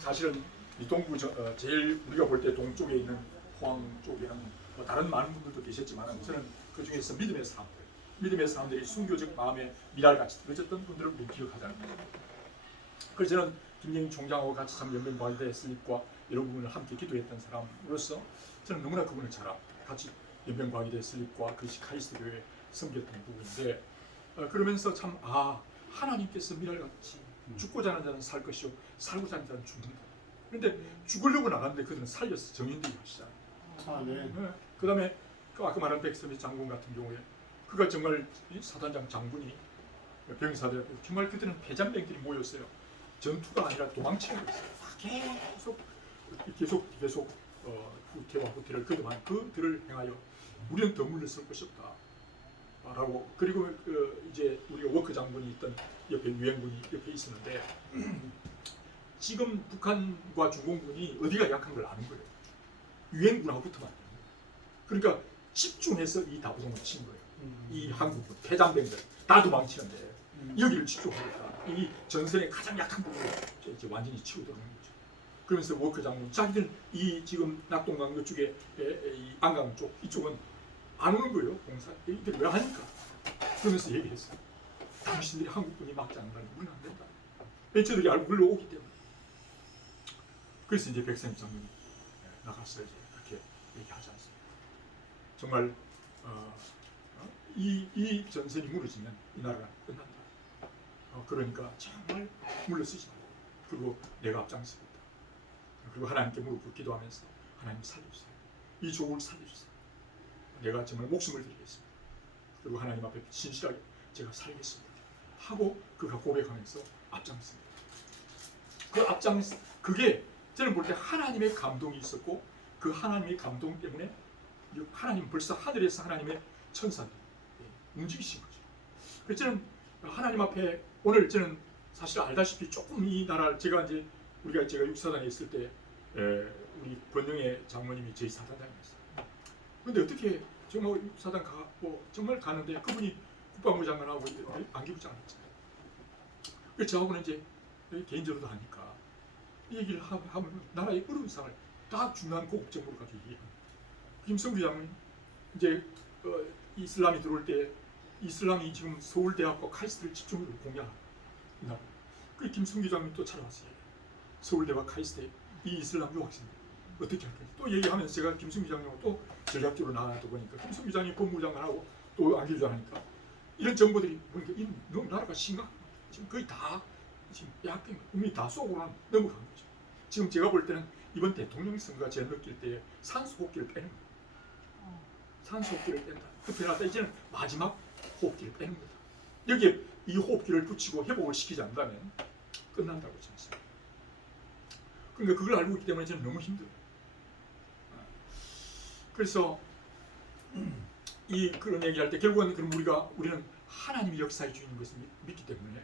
사실은 이 동부 제일 우리가 볼 때 동쪽에 있는 포항 쪽에는 뭐 다른 많은 분들도 계셨지만 저는 그 중에서 믿음의 사람들이 순교적 마음의 미랄같이 들어졌던 분들을 우리 기억하자는 거예요. 그래서 저는 김영인 총장하고 같이 참 연변과기대 설립과 이런 부분을 함께 기도했던 사람으로서 저는 너무나 그분을 잘 같이 연변과기대 설립과 그것이 카이스트 교회에 섬겼던 부분인데 그러면서 참 하나님께서 미랄같이 죽고자 하는 자는 살 것이요 살고자 하는 자는 죽는다. 그런데 죽으려고 나갔는데 그들은 살려서 정인되게 하시잖아요. 네. 그 다음에 아까 말한 백선미 장군 같은 경우에 그가 정말 사단장 장군이 병사들 정말 그들은 패잔병들이 모였어요. 전투가 아니라 도망치는 거였어요. 계속 후퇴와 후퇴를 그동안 그들을 향하여 우리는 더 물러설 것이 없다. 라고 그리고 이제 우리가 워크 장군이 있던 옆에 유엔군이 옆에 있었는데 지금 북한과 중공군이 어디가 약한 걸 아는 거예요. 유엔군하고 붙으면 안 돼요. 그러니까 집중해서 이 다부동을 친 거예요. 이 한국군 패잔병들 다 도망치는데 여기를 집중하니까 이 전선의 가장 약한 부분을 이제 완전히 치고 들어오는 거죠. 그러면서 워크 장군 자기들 이 지금 낙동강 이쪽에 이 안강 쪽 이쪽은 안 오는 거예요. 공사 이들 왜 하니까 그러면서 얘기했어요. 당신들이 한국군이 막지 않는다면 우리는 안 된다. 저들이 알고 물러오기 때문에. 그래서 이제 백선엽 장군이 나가서 이제 그렇게 얘기하지 않습니까? 정말 이 전선이 무너지면 이 나라가 끝난다. 그러니까 정말 물러서지 말고 그리고 내가 앞장서겠다. 그리고 하나님께 무릎 기도하면서 하나님 살려주세요. 이 조국을 살려주세요. 내가 정말 목숨을 드리겠습니다. 그리고 하나님 앞에 신실하게 제가 살겠습니다. 하고 그가 고백하면서 앞장섭니다. 그게 저는 볼 때 하나님의 감동이 있었고 그 하나님의 감동 때문에 하나님 벌써 하늘에서 하나님의 천사들이 움직이신 거죠. 그래서 저는 하나님 앞에 오늘 저는 사실 알다시피 조금 이 나라를 제가 육사단에 있을 때 우리 권영애 장모님이 저희 사단장이었어요. 그런데 어떻게 정말 육사단 가고 정말 가는데 그분이 국방부 장관하고 안기부 장관이었잖아요. 그래서 저하고는 이제 개인적으로도 하니까 이 얘기를 하면 나라의 어려운 상을 다 중요한 고국정보를 가지고 얘기합니다. 김성규 장관이 이제 이슬람이 들어올 때 이슬람이 지금 서울대학과 카이스트를 집중적으로 공략하는 나라. 그 김성규 장관이 또 찾아왔어요. 서울대와 카이스트에 이 이슬람 유학생들 어떻게 할 건지 또 얘기하면서 제가 김성규 장관하고 또 전략적으로 나가다 보니까 김성규 장관이 법무장관하고 또 안기부 장관이니까 이런 정보들이 보니까 이 나라가 심각한 거예요. 지금 거의 다 지금 약간 이미 다 속으로 넘어간 거죠. 지금 제가 볼 때는 이번 대통령 선거가 제가 느낄 때 산소호흡기를 빼는 거예요. 산소호흡기를 뺀다. 그때 나서 이제는 마지막 호흡기를 빼는 거다. 여기에 이 호흡기를 붙이고 회복을 시키지 않는다면 끝난다고 생각합니다. 그러니까 그걸 알고 있기 때문에 저는 너무 힘들어요. 그래서 그런 얘기할 때 결국은 그럼 우리는 하나님이 역사해 주는 것을 믿기 때문에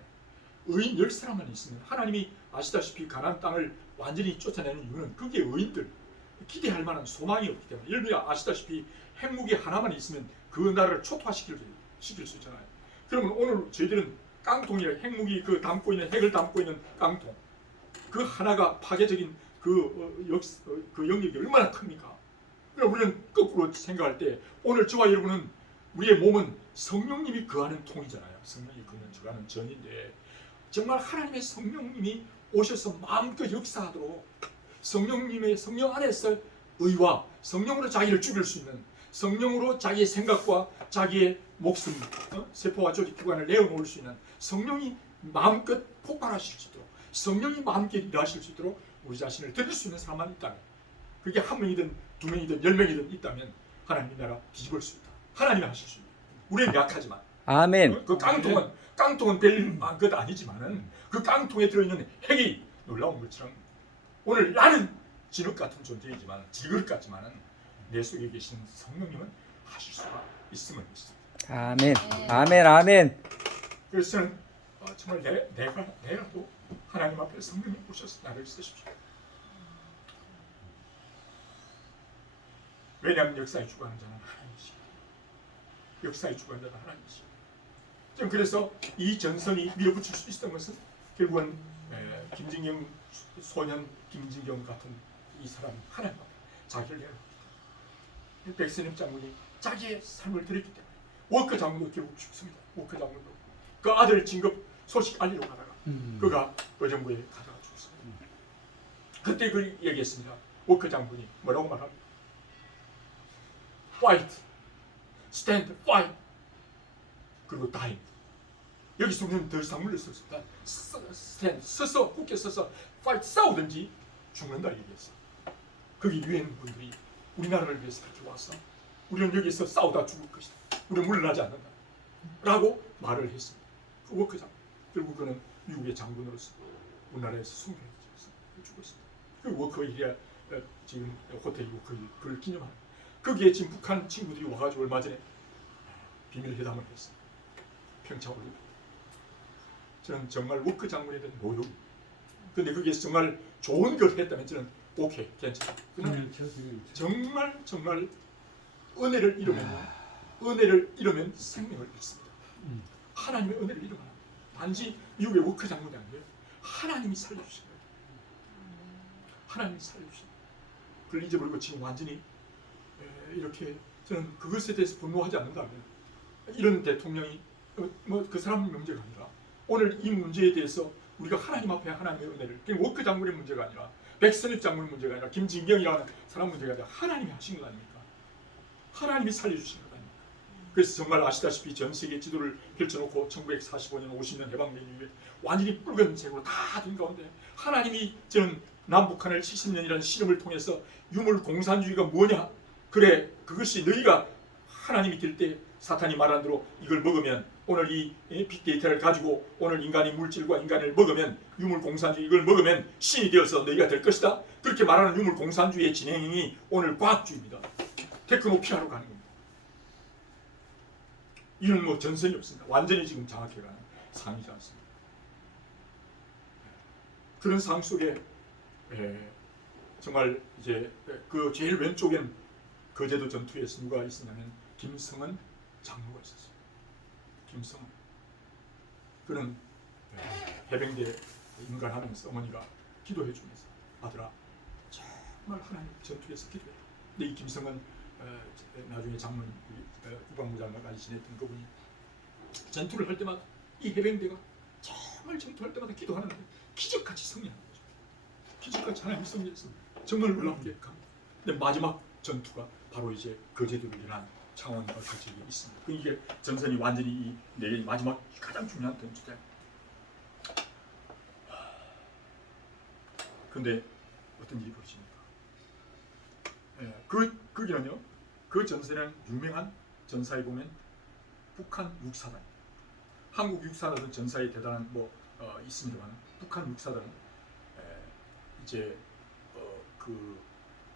의인 10사람만 있으면 하나님이 아시다시피 가나안 땅을 완전히 쫓아내는 이유는 그게 의인들 기대할 만한 소망이 없기 때문에 예를 들어 아시다시피 핵무기 하나만 있으면 그 나라를 초토화시킬 수 있잖아요. 그러면 오늘 저희들은 깡통이라 핵무기 핵을 담고 있는 깡통 그 하나가 파괴적인 그 영역이 얼마나 큽니까? 그럼 우리는 거꾸로 생각할 때 오늘 저와 여러분은 우리의 몸은 성령님이 거하는 통이잖아요. 성령이 거하는 전인데 정말 하나님의 성령님이 오셔서 마음껏 역사하도록 성령 안에서 의와 성령으로 자기를 죽일 수 있는 성령으로 자기의 생각과 자기의 목숨, 세포와 조직기관을 내어놓을 수 있는 성령이 마음껏 폭발하실 수 있도록 성령이 마음껏 일하실 수 있도록 우리 자신을 드릴 수 있는 사람만 있다면 그게 한 명이든 두 명이든 10명이든 있다면 하나님의 나라 뒤집을 수 있다. 하나님이 하실 수 있다. 우리는 약하지만 아멘. 그 깡통은 별 것 아니지만은 그 깡통에 들어있는 핵이 놀라운 것처럼 오늘 나는 진흙 같은 존재이지만 질그릇 같지만은 내 속에 계신 성령님은 하실 수가 있음을 믿습니다. 아멘. 아멘. 아멘. 그래서 저는 정말 내가도 하나님 앞에 성령님 오셔서 나를 쓰십시오. 왜냐하면 역사에 주관하는 자는 하나님이시기 때문에 역사에 주관하는 자는 하나님이시기 때문에 그래서 이 전선이 밀어붙일 수 있었던 것은 결국은 김진경 소년 김진경 같은 이 사람이 하나님 앞에 자기를 내어놓습니다. 백선엽 장군이 자기의 삶을 드렸기 때문에 워커 장군도 결국 죽습니다. 워커 장군도 그 아들 진급 소식 알리러 가다가 그가 의정부에 가다가 죽습니다. 그때 그 얘기했습니다. 워커 장군이 뭐라고 말합니까? Fight, stand, fight. 그리고 die. 여기서 우리는 더 이상 물러설 수 없다. stand, 서서 굳게 서서 fight, 싸우든지 죽는다 얘기했어. 거기 유엔 분들이 우리나라를 위해서 그렇게 와서 우리는 여기서 싸우다 죽을 것이다. 우리는 물러나지 않는다. 라고 말을 했습니다. 그 워커 장군. 결국 그는 미국의 장군으로서 우리나라에서 순교해서 죽었습니다. 그 워커 일이야 지금 호텔이 워커 일 그걸 기념하는. 거기에 지금 북한 친구들이 와가지고 얼마 전에 비밀 회담을 했어요. 평창 올림픽. 저는 정말 워커 장군에 대한 모욕. 근데 거기에서 정말 좋은 걸 했다면 저는 오케이 괜찮아. 그러나 정말 은혜를 잃으면 생명을 잃습니다. 하나님의 은혜를 잃으면 단지 미국의 워커 장군이 아니에요. 하나님이 살려주신 거예요. 하나님이 살려주신 거예요. 그걸 잊어버리고 지금 완전히 이렇게 저는 그것에 대해서 분노하지 않는다면 이런 대통령이 뭐 그 사람 문제가 아니라 오늘 이 문제에 대해서 우리가 하나님 앞에 하나님의 은혜를 워커 장군의 문제가 아니라 백선엽 장군의 문제가 아니라 김진경이라는 사람 문제가 아니라 하나님이 하신 것 아닙니까? 하나님이 살려주신 것 아닙니까? 그래서 정말 아시다시피 전 세계 지도를 펼쳐놓고 1945년 50년 해방된 이후에 완전히 붉은색으로 다 된 가운데 하나님이 저는 남북한을 70년이라는 시름을 통해서 유물 공산주의가 뭐냐? 그래 그것이 너희가 하나님이 될 때 사탄이 말한 대로 이걸 먹으면 오늘 이 빅데이터를 가지고 오늘 인간이 물질과 인간을 먹으면 유물 공산주의 이걸 먹으면 신이 되어서 너희가 될 것이다. 그렇게 말하는 유물 공산주의의 진행이 오늘 과학주의입니다. 테크노피아로 가는 겁니다. 이는 뭐 전선이 없습니다. 완전히 지금 장악해가는 상이지 않습니다. 그런 상 속에 정말 이제 그 제일 왼쪽엔 거제도 전투에서 누가 있었냐면 김성은 장로가 있었어요. 김성은 그는 해병대 인간하면서 어머니가 기도해 주면서 아들아 정말 하나님 전투에서 기도해. 근데 이 김성은 나중에 장문 국방부장까지 지냈던 그분이 전투를 할 때마다 이 해병대가 정말 전투할 때마다 기도하는데 기적같이 승리하는 거죠. 기적같이 하나님 승리해서 정말 놀랍게 갑니다. 근데 마지막 전투가 바로 이제 거제도를 일어난 창원과 거제도에 있습니다. 이게 전선이 완전히 이 네 마지막 가장 중요한 전투대. 근데 어떤 일이 벌어집니까? 거기는요. 그 전선에는 유명한 전사에 보면 북한 육사단, 한국 육사단은 전사에 대단한 있습니다만 북한 육사단은 이제 그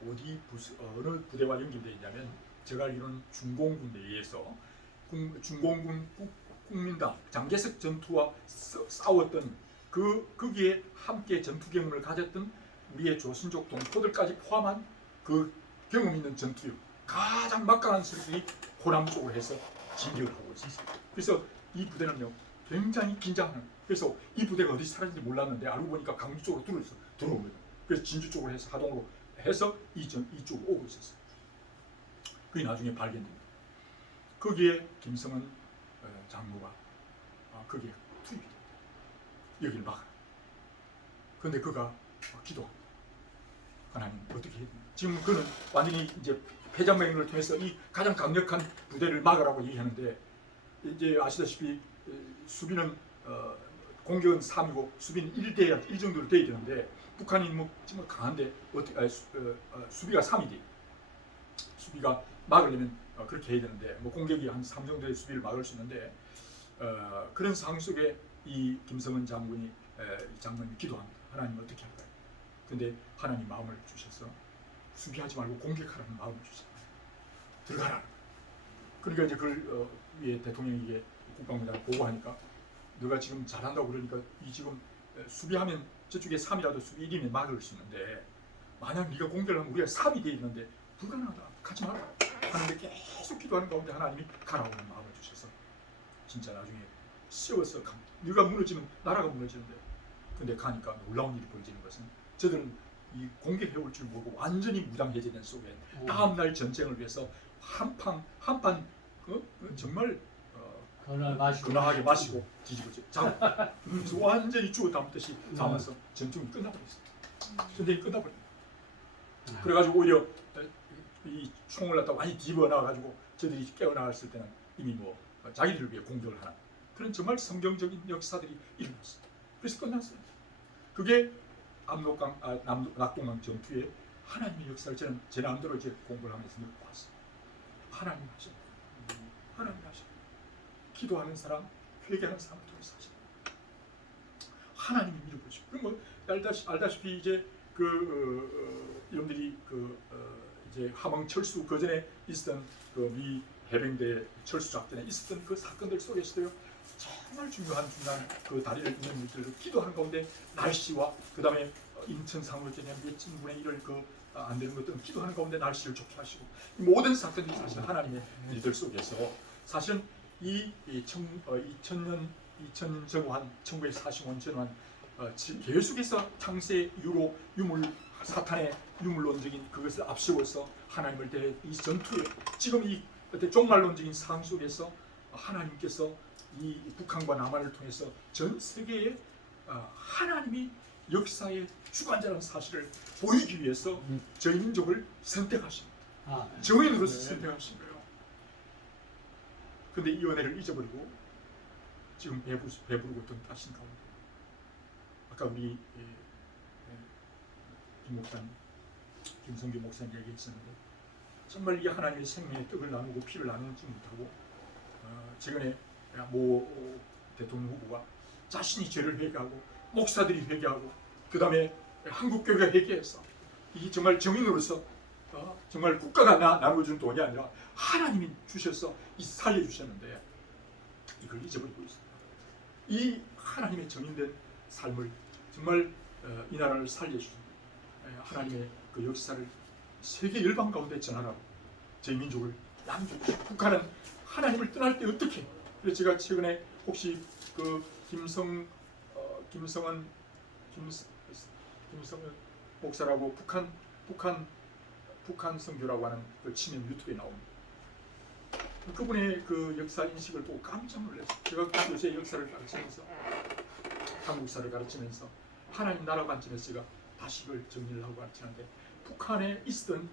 어느 부대와 연결되어 있냐면 제가 알기로는 중공군 내에서 중공군 국민당 장개석 전투와 싸웠던 거기에 함께 전투 경험을 가졌던 우리의 조선족 동포들까지 포함한 그 경험 있는 전투요. 가장 막강한 수들이 호남 쪽으로 해서 진격을 하고 있었어요. 그래서 이 부대는요 굉장히 긴장하는. 그래서 이 부대가 어디서 사라진지 몰랐는데 알고 보니까 강주 쪽으로 들어온 거예요. 그래서 진주 쪽으로 해서 하동으로 해서 이쪽으로 오고 있었어요. 그게 나중에 발견됩니다. 거기에 김성은 장로가 거기에 투입이 됩니다. 여기를 막아라. 그런데 그가 기도합니다. 하나님 어떻게 해야 됩니까? 지금 그는 완전히 이제 패장맹을 통해서 이 가장 강력한 부대를 막으라고 얘기하는데 이제 아시다시피 수비는 공격은 3이고 수비는 1대 1 정도로 돼야 되는데 북한이 정말 강한데 수비가 3이 돼요. 수비가 막으려면 그렇게 해야 되는데 공격이 한 3 정도의 수비를 막을 수 있는데 그런 상황 속에 이 김성은 장군이 기도합니다. 하나님 어떻게 할까요? 근데 하나님 마음을 주셔서 수비하지 말고 공격하라는 마음을 주셨어요. 들어가라. 그러니까 이제 그걸 위에 대통령이 이게 국방부장을 보고하니까 너가 지금 잘한다고 그러니까 이 지금 수비하면 저쪽에 3이라도 수비 1이면 막을 수 있는데 만약 네가 공격을 하면 우리가 3이 돼 있는데 불가능하다. 가지 마라. 하는데 계속 기도하는 가운데 하나님이 가라오는 마음을 주셔서 진짜 나중에 세워서 갑니다. 네가 무너지면 나라가 무너지는데 근데 가니까 놀라운 일이 벌어지는 것은 저들은 이 공개 해올 줄 모르고 완전히 무장해제된 속에 다음날 전쟁을 위해서 한판 정말 근하게 마시고 뒤집어져 그래서 완전히 죽어 담듯이 담아서 전쟁이 끝나버렸어요. 전쟁이 끝나버렸어요. 그래가지고 오히려 이 총을 갖다 많이 뒤집어 나와가지고 저들이 깨어나갔을 때는 이미 뭐 자기들을 위해 공격을 하는 그런 정말 성경적인 역사들이 일어났어요. 그래서 끝났어요. 그게 낙동강 전투에 하나님의 역사를 저는 제 마음대로 이제 공부를 하면서 봤어요. 하나님 하셨다. 하나님 하셨다. 기도하는 사람, 회개하는 사람을 통해서 하셨다. 하나님이 밀어보시고 그럼 뭐 알다시피 이제 여러분들이 이제 함흥 철수 그 전에 있었던 그 미 해병대 철수 작전에 있었던 그 사건들 속에서도요 정말 중요한 그 다리를 잇는 일들을 기도하는 가운데 날씨와 그 다음에 인천 상무전에 몇천 분의 1을 안 되는 것들은 기도하는 가운데 날씨를 좋게 하시고 이 모든 사건들이 사실 하나님의 일들 속에서 사실은 이 2000년 전후한 1945년 전후한 계속해서 창세 이후로 사탄의 유물론적인 그것을 앞세워서 하나님을 대해 이 전투에 지금 이 종말론적인 상황 속에서 하나님께서 이 북한과 남한을 통해서 전 세계에 하나님이 역사의 주관자라는 사실을 보이기 위해서 저희 민족을 선택하신 정인으로서 선택하신 거예요. 그런데 이 은혜를 잊어버리고 지금 배부르고 돈 따신 가운데 아까 우리 김 목사님, 김성규 목사님 얘기했었는데 정말 이 하나님의 생명의 떡을 나누고 피를 나누지 못하고 최근에 모 대통령 후보가 자신이 죄를 회개하고 목사들이 회개하고 그 다음에 한국교회가 회개해서 이 정말 정인으로서 정말 국가가 나눠준 돈이 아니라 하나님이 주셔서 살려주셨는데 이걸 잊어버리고 있습니다. 이 하나님의 정인된 삶을 정말 이 나라를 살려주신 하나님의 그 역사를 세계 열방 가운데 전하라고 저희 민족을 남겨주시고 북한은 하나님을 떠날 때 어떻게 그래서 제가 최근에 혹시 그 김성은 목사라고 북한 선교라고 하는 그 치면 유튜브에 나옵니다. 그분의 그 역사 인식을 보고 깜짝 놀랐어요. 제가 요새 역사를 가르치면서 한국사를 가르치면서 하나님 나라 관점에서 제가 다시 이걸 정리를 하고 가르치는데 북한에 있었던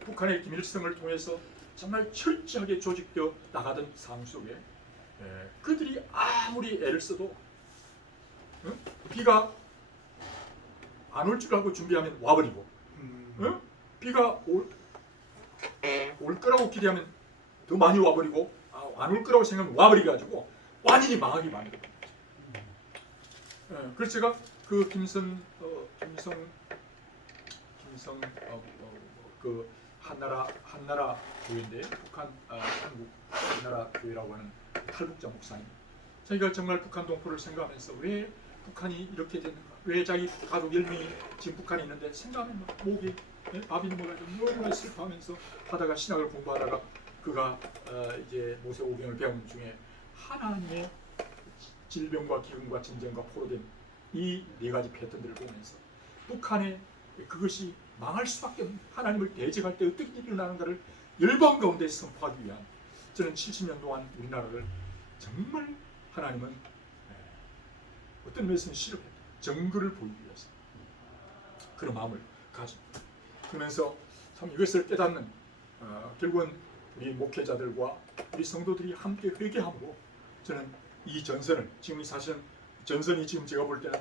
북한의 김일성을 통해서 정말 철저하게 조직되어 나가던 상황 속에 그들이 아무리 애를 써도 비가 안 올 줄 알고 준비하면 와버리고 비가 올 거라고 기대하면 더 많이 와버리고 안 올 거라고 생각하면 와버리가지고 완전히 망하게 만들어요. 그래서 제가 그 김성 그 한나라 교회인데 북한 한국 한나라 교회라고 하는 탈북자 목사님. 자기가 정말 북한 동포를 생각하면서 왜 북한이 이렇게 됐는가? 왜 자기 가족 10명이 지금 북한에 있는데 생각하면 막 목에 밥이 넘어가지고 너무나 슬퍼하면서 하다가 신학을 공부하다가 그가 이제 모세 오경을 배우는 중에 하나님의 질병과 기근과 전쟁과 포로됨 이 네 가지 패턴들을 보면서 북한의 그것이 망할 수밖에 없는 하나님을 대적할 때 어떻게 일어나는가를 열방 가운데 선포하기 위한 저는 70년 동안 우리나라를 정말 하나님은 어떤 면에서는 실험했다. 정글을 보이기 위해서 그런 마음을 가집니다. 그러면서 참 이것을 깨닫는 결국은 우리 목회자들과 우리 성도들이 함께 회개함으로 저는 이 전선을 지금 사실은 전선이 지금 제가 볼 때는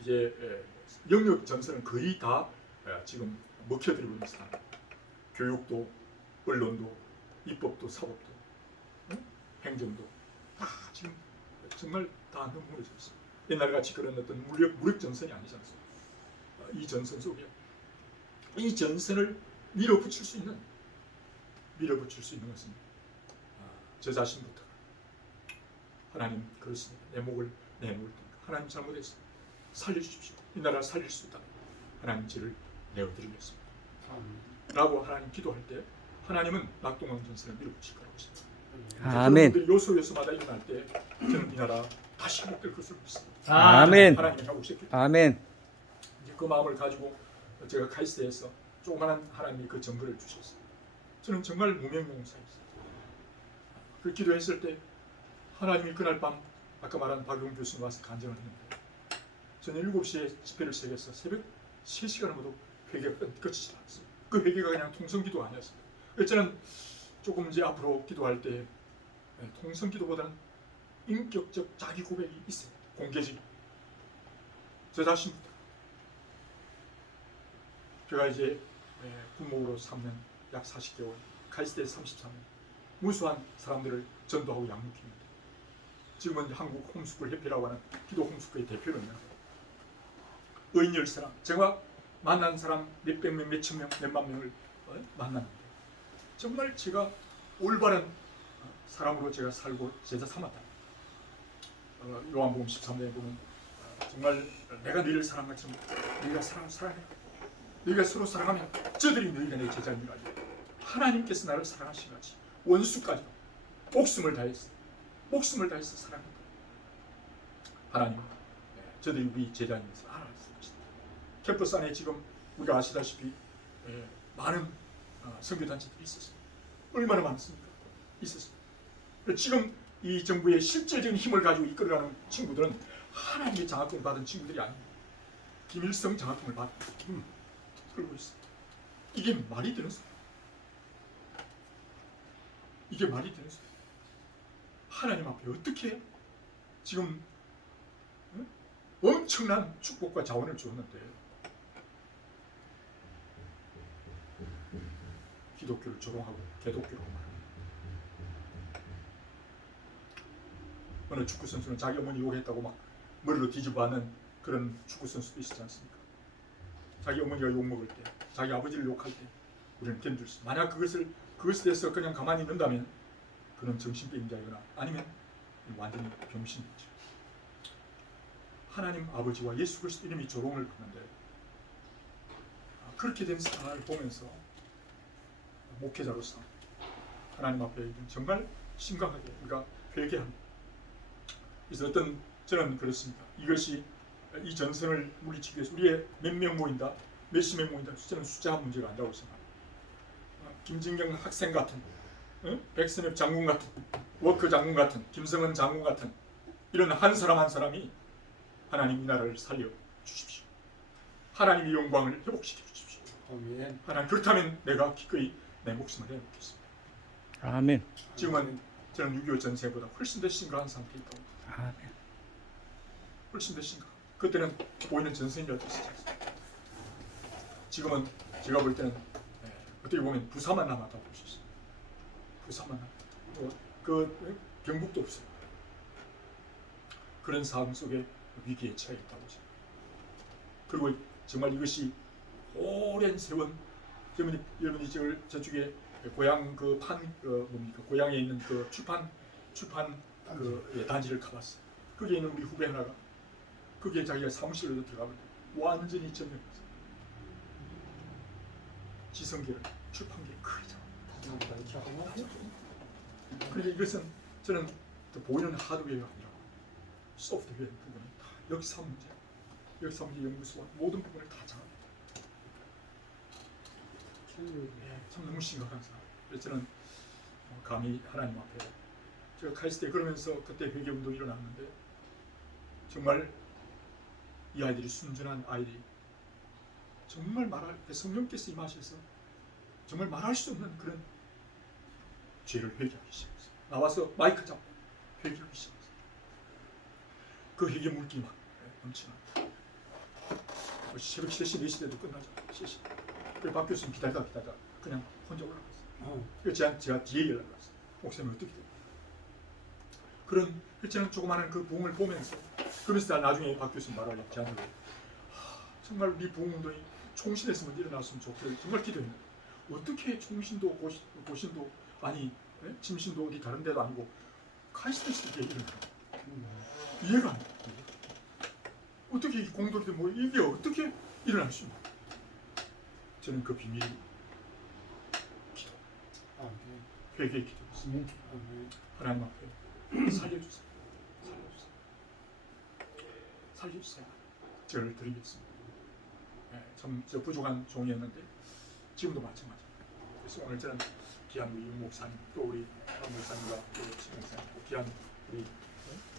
이제 영역 전선은 거의 다 지금 먹혀들고 있는 상황. 교육도, 언론도, 입법도, 사법도, 행정도 다 지금 정말 다 너무 무너져 있습니다. 옛날같이 그런 어떤 무력 전선이 아니지 않습니까? 이 전선 속에 이 전선을 밀어붙일 수 있는 것은 저 자신부터 하나님 그렇습니다. 내 목을 내놓을 테니까 하나님 잘못했습니다. 살려주십시오. 이 나라를 살릴 수 있다. 하나님 죄를 내어드리겠습니다. 라고 하나님 기도할 때 하나님은 낙동강 전선을 밀어붙일 거라고 하십니다. 아멘. 그런 요소마다 일어날 때 저는 이 나라 다시 회복될 것을 믿습니다. 아멘. 하나님이 하고 있었기 때문에 아멘. 이제 그 마음을 가지고 제가 카이스트에서 조그마한 하나님이 그 정보를 주셨어요. 저는 정말 무명용사였어요. 그 기도했을 때 하나님이 그날 밤 아까 말한 박용 교수님 와서 간증을 했는데 저는 7시에 집회를 시작해서 새벽 3시간을 모두 회개가 끝이지 않았어요. 그 회개가 그냥 통성기도 아니었어요. 저는 조금 이제 앞으로 기도할 때 통성기도보다는 인격적 자기 고백이 있어요. 공개적인 저 자신부터 제가 이제 부목으로 3년 약 40개월 카이스트에 33년 무수한 사람들을 전도하고 양육했는데 지금은 한국 홈스쿨 협회라고 하는 기도 홈스쿨의 대표로요. 의인 10사람 제가 만난 사람 몇백 명, 몇천 명, 몇만 명을 만났는데 정말 제가 올바른 사람으로 제가 살고 제자 삼았다. 요한복음 13장에 보면 정말 내가 너희를 사랑한 것처럼 너희가 사랑해. 너희가 서로 사랑하면 저들이 너희가 내 제자인 줄 알지. 하나님께서 나를 사랑하신 같이 원수까지 목숨을 다해서 사랑한다. 하나님, 저들이 우리 제자님에서 알아봤습니다. 캠퍼스 안에 지금 우리가 아시다시피 많은 선교단체들이 있었습니다. 얼마나 많습니까? 있었습니다. 지금 이 정부의 실질적인 힘을 가지고 이끌어가는 친구들은 하나님의 장학금을 받은 친구들이 아닙니다. 김일성 장학금을 받고 끌고 있습니다. 이게 말이 되는 소리예요. 이게 말이 되는 소리예요. 하나님 앞에 어떻게 지금 엄청난 축복과 자원을 주었는데 기독교를 조롱하고 개독교로 말합니다. 어느 축구 선수는 자기 어머니 욕했다고 막 머리로 뒤집어 하는 그런 축구 선수도 있지 않습니까? 자기 어머니가 욕 먹을 때, 자기 아버지를 욕할 때 우리는 견딜 수. 만약 그것에 대해서 그냥 가만히 있는다면 그는 정신병자이거나 아니면 완전히 병신이죠. 하나님 아버지와 예수 그리스도 이름이 조롱을 받는데 그렇게 된 상황을 보면서 목회자로서 하나님 앞에 정말 심각하게 우리가 회개합니다. 그래서 저는 그렇습니다. 이것이 이 전선을 물리치기 위해서 우리의 몇 명 모인다, 몇십 명 모인다. 저는 숫자가 문제가 아니라고 생각합니다. 김진경 학생 같은, 백선엽 장군 같은, 워크 장군 같은, 김성은 장군 같은 이런 한 사람 한 사람이 하나님 이 나라를 살려 주십시오. 하나님의 영광을 회복시켜 주십시오. 아멘. 하나님 그렇다면 내가 기꺼이 내 목숨을 내놓겠습니다. 아멘. 지금은 저는 6.25 전쟁보다 훨씬 더 심각한 상태에 있다고. 아멘. 훨씬 더 심각. 그때는 보이는 전선이라도 있었지 않습니까? 지금은 제가 볼 때는 어떻게 보면 부사만 남았다고 볼 수 있습니다. 부사만 남았다. 그 경북도 없어요. 그런 상황 속에 위기에 처해 있다고 생각합니다. 그리고 정말 이것이 오랜 세월 여러분이 저쪽에 고향 고향에 있는 그 출판 단지를 가봤어요. 거기에 있는 우리 후배 하나가 거기에 자기가 사무실로 들어가면 완전히 전멸했어요. 지성계를 출판계 크게 잡았다. 그러니까 이것은 저는 보이는 하드웨어가 아니라 소프트웨어 부분은 다 역사 문제 연구소와 모든 부분을 다 장악합니다. 참 너무 심각한 상황. 그래서 저는 감히 하나님 앞에 제가 카이스트에 그러면서 그때 회개 운동이 일어났는데 정말 이 아이들이 순전한 아이들이 정말 성령께서 임하셔서 정말 말할 수 없는 그런 죄를 회개하기 시작했어요. 나와서 마이크 잡고 회개하기 시작했어요. 그 회개 물기 막 넘치나. 새벽 3시, 4시 때도 끝나죠. 3시. 그래서 박 교수님 기다리다 그냥 혼자 올라갔어요. 그래서 제가 뒤에 연락했어요. 목사님 어떻게 돼요? 그런 저는 조그마한 그 부흥을 보면서 그래서 나중에 박 교수님 말하려 제안을 정말 우리 부흥운동이 총신에서만 일어났으면 좋겠어요. 정말 기도했는데 어떻게 총신도 고신도 아니 침신도 어디 다른 데도 아니고 카이스트에서 이게 일어나요? 이해가 안 돼요. 어떻게 이 공돌이들 뭐 이게 어떻게 일어날 수 있나? 저는 그 비밀이 기도. 회개의 기도였습니다. 하나님 앞에 살려주세요. 살려주세요. 살려주세요. 저를 드리겠습니다. 참 저 부족한 종이었는데 지금도 마찬가지입니다. 그래서 오늘 저는 귀한 우리 윤 목사님, 또 우리 박 목사님과 또 신 목사님, 또 귀한 우리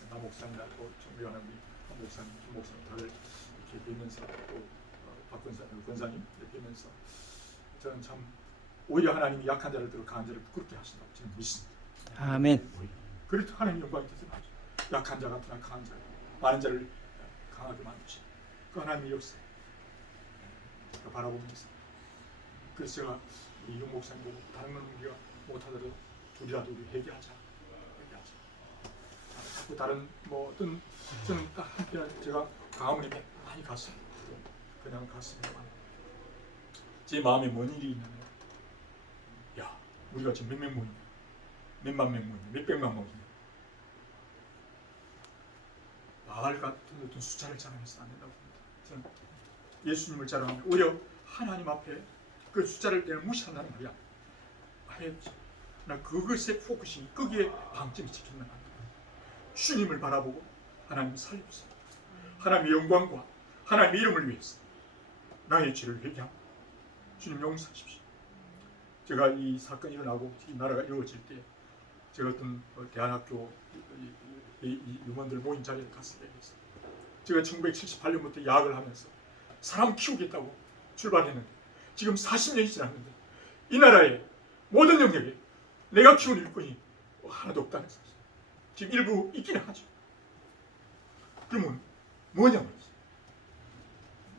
남 목사님과 또 존경하는 우리 박 목사님, 김 목사님 다들 이렇게 뵈면서 또 박 권사님 이렇게 뵈면서 저는 참 오히려 하나님이 약한 자를 들어 강한 자를 부끄럽게 하신다고 저는 믿습니다. 아멘. 그래도 하나님 영광이 되서 나죠. 약한 자 같으나 강한 자, 많은 자를 강하게 만드신 그 하나님의 역사 바라보면서, 그래서 제가 이 윤 목사님 보고 다른 건 우리가 못하더라도 둘이라도 우리 회개하자. 자꾸 다른 뭐 어떤 저는 딱 한편 제가 강화문에 많이 갔어요. 그냥 갔습니다만 제 마음에 뭔 일이 있냐면, 야 우리가 지금 몇백 명이냐, 몇만 명 모이냐, 몇백만 모이냐, 마을 같은 어떤 숫자를 자랑해서 안 된다고 봅니다. 저는 예수님을 자랑하면 오히려 하나님 앞에 그 숫자를 내가 무시한다는 말이야. 해야지. 나 그것에 포커싱이, 거기에 방점이 찍히는 거야. 주님을 바라보고 하나님을 살려주세요. 하나님의 영광과 하나님의 이름을 위해서 나의 죄를 회개하고 주님 용서하십시오. 제가 이 사건이 일어나고 이 나라가 이루어질 때 제가 어떤 대안학교 이 유먼들 모인 자리에 갔을 때 제가 1978년부터 야학을 하면서 사람 키우겠다고 출발했는데 지금 40년이 지났는데 이 나라의 모든 영역에 내가 키운 일꾼이 하나도 없다는 사실. 지금 일부 있기는 하죠. 그러면 뭐냐 말이지.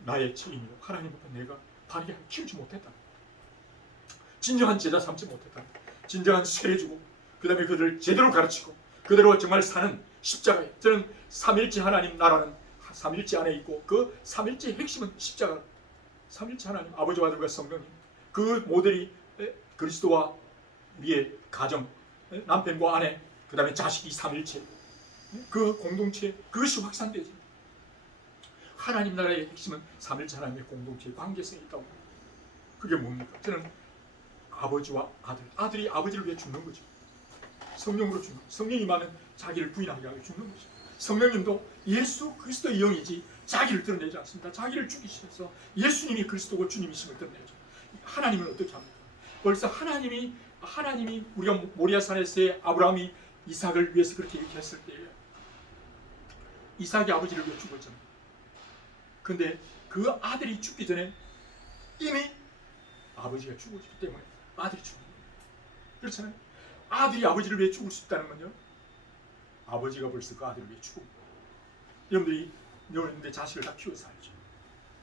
나의 책임이요. 하나님 앞에 내가 바르게 키우지 못했다. 진정한 제자 삼지 못했다. 진정한 세례주고 그 다음에 그들을 제대로 가르치고 그대로 정말 사는 십자가에, 저는 삼일째 하나님 나라는 삼일째 안에 있고 그 삼일째의 핵심은 십자가. 삼일째 하나님 아버지와 아들과 성령님, 그 모델이 그리스도와 우리의 가정, 남편과 아내, 그 다음에 자식이 삼일체, 그 공동체, 그것이 확산되지. 하나님 나라의 핵심은 삼일체 하나님의 공동체의 관계성이 있다고. 그게 뭡니까? 저는 아버지와 아들, 아들이 아버지를 위해 죽는 거죠. 성령으로 죽는, 성령이 많은 자기를 부인하게 하여 죽는 거죠. 성령님도 예수 그리스도의 영이지 자기를 드러내지 않습니다. 자기를 죽이셔서 예수님이 그리스도고 주님이심을 드러내죠. 하나님은 어떻게 합니까? 벌써 하나님이 우리가 모리아산에서의 아브라함이 이삭을 위해서 그렇게 얘기했을 때 이삭이 아버지를 위해 죽었잖아요. 근데 그 아들이 죽기 전에 이미 아버지가 죽었기 때문에 아들이 죽는 거예요. 그렇잖아요. 아들이 아버지를 위해 죽을 수 있다는 건요, 아버지가 벌써 그 아들을 위해 죽은 거예요. 여러분들이 여러분들 자식을 다 키워서 알죠.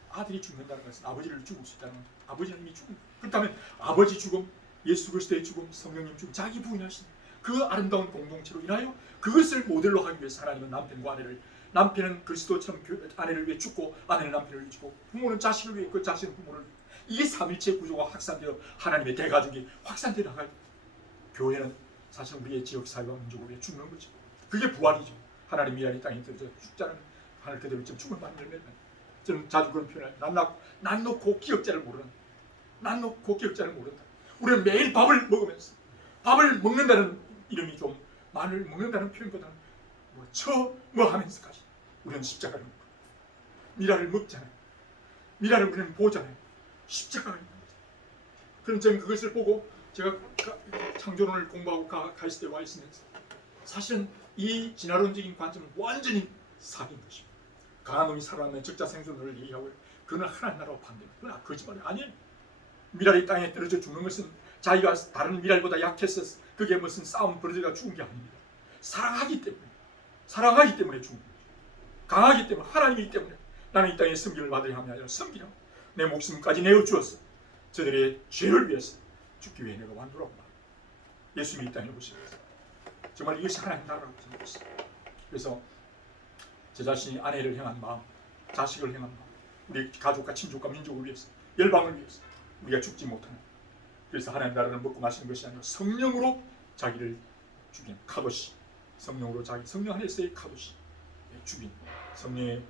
아들이 죽는다는 것은 아버지를 죽을 수 있다는 거죠. 아버지는 이미 죽은 거예요. 그렇다면 아버지 죽음, 예수 그리스도의 죽음, 성령님 죽음, 자기 부인하신 그 아름다운 공동체로 인하여 그것을 모델로 하기 위해서 하나님은 남편과 아내를, 남편은 그리스도처럼 아내를 위해 죽고 아내는 남편을 위해 죽고 부모는 자식을 위해, 그 자식은 부모를 위해, 이게 삼일체 구조가 확산되어 하나님의 대가족이 확산되어 나가야 돼요. 교회는 사실 우리의 지역 사회와 민족을 위해 죽는 거죠. 그게 부활이죠. 하나님 미안이 땅에 떨어져 죽자는 하늘 그대로 지금 죽을 많이 열매는, 저는 자주 그런 표현을 해요. 난 놓고 기억자를 모르는, 난 놓고 기억자를 모른다. 우리는 매일 밥을 먹으면서, 밥을 먹는다는 이름이 좀, 말을 먹는다는 표현보다는 뭐 하면서까지 우리는 십자가를 먹고 미라를 먹잖아요. 미라를 우리는 보잖아요. 십자가가 있는 거죠. 그럼 저는 그것을 보고 제가 창조론을 공부하고 가 있을 때 와 있으면서 사실은 이 진화론적인 관점은 완전히 사기인 것입니다. 강한 놈이 살아남는 적자 생존을 얘기하고, 그는 하나님 나라와 반대입니다. 그건 거짓말이 아니에요. 미랄이 땅에 떨어져 죽는 것은 자기가 다른 미랄보다 약해서 그게 무슨 싸움 벌어져가 죽은 게 아닙니다. 사랑하기 때문에 죽은 거죠. 강하기 때문에, 하나님이기 때문에 나는 이 땅에 섬김을 받으려 함이 아니라 섬기라. 내 목숨까지 내어주었어. 저들의 죄를 위해서 죽기 위해 내가 완도라고 말합니다. 예수님이 이 땅에 오시면서 정말 이것이 하나님 나라라고 생각했습니다. 그래서 제 자신이 아내를 향한 마음, 자식을 향한 마음, 우리 가족과 친족과 민족을 위해서, 열방을 위해서 우리가 죽지 못하는, 그래서 하나님 나라를 먹고 마시는 것이 아니라 성령으로 자기를 죽인 카도시, 성령으로 자기, 성령 안에서의 카도시, 죽인, 성령의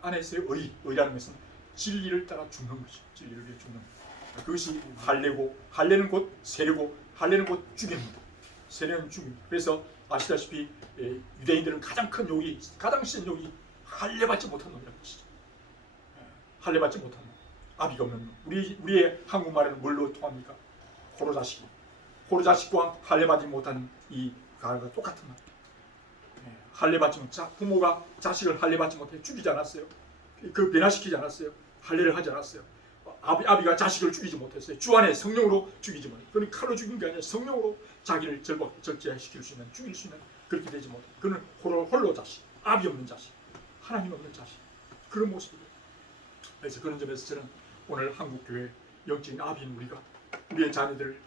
안에서의 의라는 것은 진리를 따라 죽는 것이, 진리를 위해 죽는 것. 그것이 할례고, 할례는 곧 세례고, 할례는 곧 죽입니다. 세례는 죽음입니다. 그래서 아시다시피 유대인들은 가장 큰 욕이, 가장 센 욕이 할례받지 못한 놈이라는 것이죠. 할례받지 못한 놈, 아비가 없는 놈. 우리의 한국말에는 뭘로 통합니까? 호로자식. 호로자식과 할례받지 못한 이 가가 똑같은 말. 할례받지 못, 부모가 자식을 할례받지 못해 죽이지 않았어요. 그 변화시키지 않았어요. 할례를 하지 않았어요. 아비가 자식을 죽이지 못했어요. 주 안에 성령으로 죽이지 못했어요. 그는 칼로 죽인 게 아니라 성령으로 자기를 절제시킬 수 있는, 죽일 수 있는, 그렇게 되지 못해요. 그는 홀로 자식, 아비 없는 자식, 하나님 없는 자식, 그런 모습이에요. 그래서 그런 점에서 저는 오늘 한국교회 영적인 아비인 우리가 우리의 자녀들,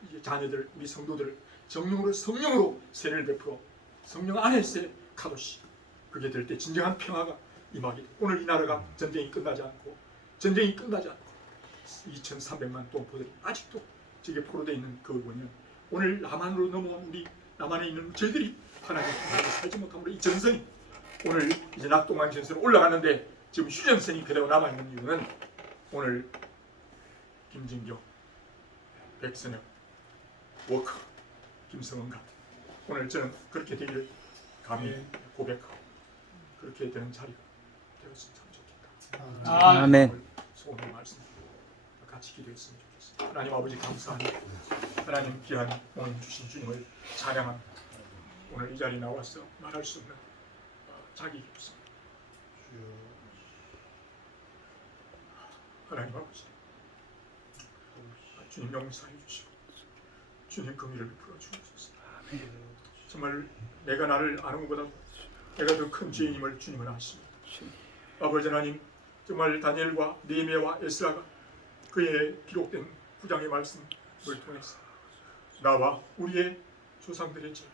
우리 성도들 성령으로 세례를 베풀어 성령 안에서의 카도시, 그게 될 때 진정한 평화가 임하게 돼. 오늘 이 나라가 전쟁이 끝나지 않고 2,300만 동포들이 아직도 저게 포로되어 있는 그 원인은 오늘 남한으로 넘어온 우리 남한에 있는 저희들이 하나님의 평화를 살지 못함으로 이 전선이 오늘 이제 낙동강 전선으로 올라가는데 지금 휴전선이 그대로 남아있는 이유는 오늘 김진경, 백선엽, 워커, 김성원 같은 오늘 저는 그렇게 되길 감히 고백하고 그렇게 되는 자리가 되었으면 참 좋겠다. 아멘. 소원의 말씀 같이 기도했으면 좋겠습니다. 하나님 아버지 감사합니다. 하나님 귀한 모임 주신 주님을 찬양합니다. 오늘 이 자리에 나와서 말할 수 없는 자기 없습니다. 하나님 아버지 주님 용서해 주시고 주님 긍휼을 베풀어 주옵소서. 정말 내가 나를 아는 것보다 내가 더 큰 죄인임을 주님은 아십니다. 아버지 하나님 정말 다니엘과 느헤미야와 에스라가 그의 기록된 9장의 말씀을 통해서 나와 우리의 조상들의 죄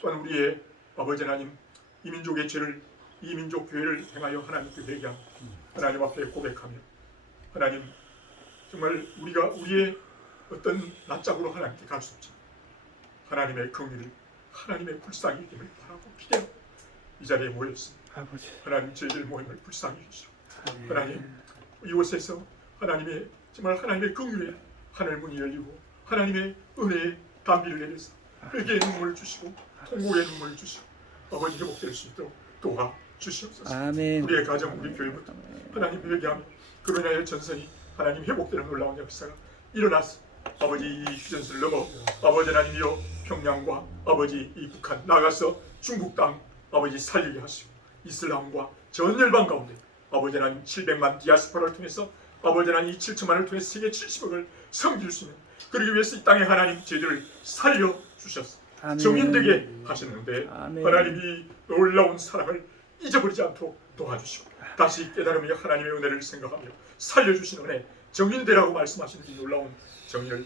또한 우리의 아버지 하나님 이 민족의 죄를 이 민족 교회를 행하여 하나님께 회개하며 하나님 앞에 고백하며 하나님 정말 우리가 우리의 어떤 낯짝으로 하나님께 갈 수 없지만 하나님의 긍휼을 하나님의 불쌍히 힘을 바라고 기대하고 이 자리에 모였습니다. 하나님 저희들 모임을 불쌍히 해주시오. 하나님 이곳에서 하나님의 정말 하나님의 긍휼에 하늘문이 열리고 하나님의 은혜의 담비를 내려서 회개의 눈물을 주시고 통곡의 눈물을 주시고 아버지 회복될 수 있도록 도와주시옵소서. 아멘. 우리의 가정 우리 교회부터 하나님 회개하며 그러냐의 전선이 하나님 회복되는 놀라운 역사가 일어났어. 아버지 이 휴전선을 넘어 아버지 하나님이여 평양과 아버지 이 북한 나가서 중국 땅 아버지 살리게 하시고 이슬람과 전 열방 가운데 아버지 하나님 700만 디아스포라를 통해서 아버지 하나님 이 7천만을 통해서 세계 70억을 섬길 수 있는 그러기 위해서 이 땅에 하나님 저희들을 살려주셨어. 정인되게 하시는데 하나님이 놀라운 사랑을 잊어버리지 않도록 도와주시고 다시 깨달음이 하나님의 은혜를 생각하며 살려주신 은혜 정인되라고 말씀하시는 이 놀라운 정의를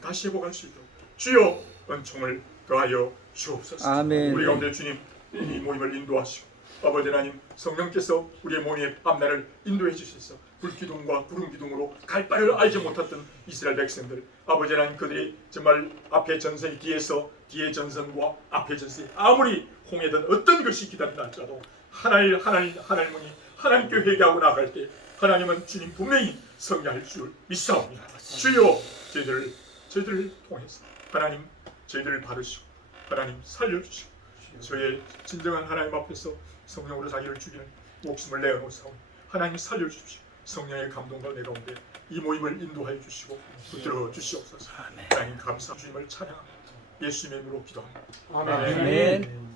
다시 회복할 수 있도록 주여 은총을 더하여 주옵소서. 아멘. 우리 가운데 주님 이 모임을 인도하시고 아버지 하나님 성령께서 우리의 모임의 앞날을 인도해 주셔서 불기둥과 구름기둥으로 갈 바를 알지 못했던 이스라엘 백성들 아버지 하나님 그들이 정말 앞에 전선이 뒤의 전선과 앞에 전선이 아무리 홍해든 어떤 것이 기다린다 할지라도 하나님문이 하나님께 회개하고 나갈 때 하나님은 주님 분명히 승리할 줄 믿사옵니다. 주여 저희들을 통해서 하나님 저희들을 받으시고 하나님 살려주시고 저의 진정한 하나님 앞에서 성령으로 자기를 죽이는 목숨을 내어놓으사오니 하나님 살려주십시오. 성령의 감동과 내 가운데 이 모임을 인도하여 주시고 붙들어 주시옵소서. 하나님 감사 주님을 찬양합니다. 예수님의 이름으로 기도합니다. 아멘.